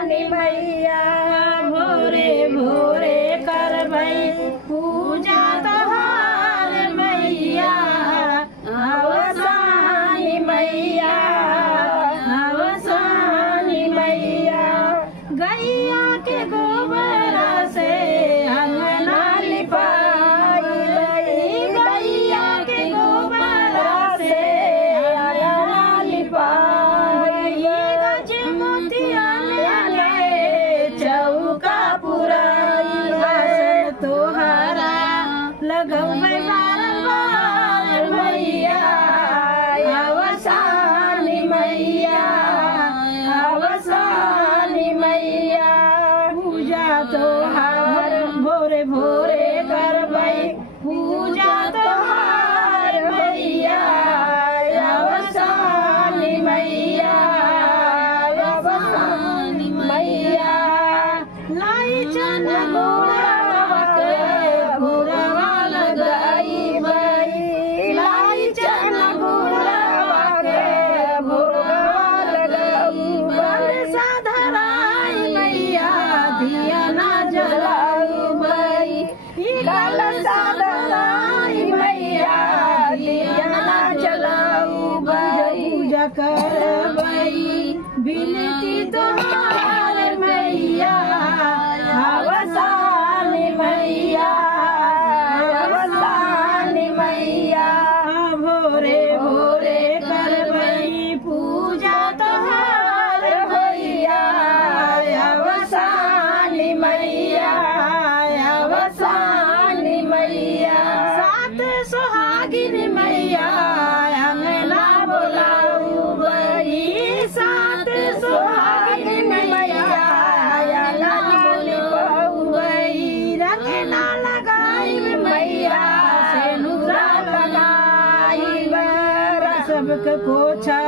सानी मैया भोरे भोरे करबै पूजा तोहार मैया आव सानी मैया आव सानी मैया गैया के गोबर से अंगना लिपाई गैया के गोबर से अंगना लिपाई गज मोतिया चौका पुराई आसन तोहरा लगबै बारंबार मैया आव सानी मैया आव सानी मैया पूजा तोहार भोरे भोरे करबै पूजा तोहार मैया आव सानी मैया आव सानी मैया लाई चन गुड़वा के भोरवा लगाईबै लाई चन गुड़वा के भोरवा लगाईबै साधराई मैया दिया ना जलाईबै कल साधराई मैया दिया ना जलाईबै पूजा करबै बिनती तोहार मैया आव सानी मैया आव सानी मैया भोरे भोरे करबै पूजा तोहार मैया आव सानी मैया आव सानी मैया सात सोहागिन मैया अंगना बोलाऊबै सात सोहागिन मैया अंगना बोलाऊबै रखना लगाईब मैया सेनुरा लगाईब सबके कोछा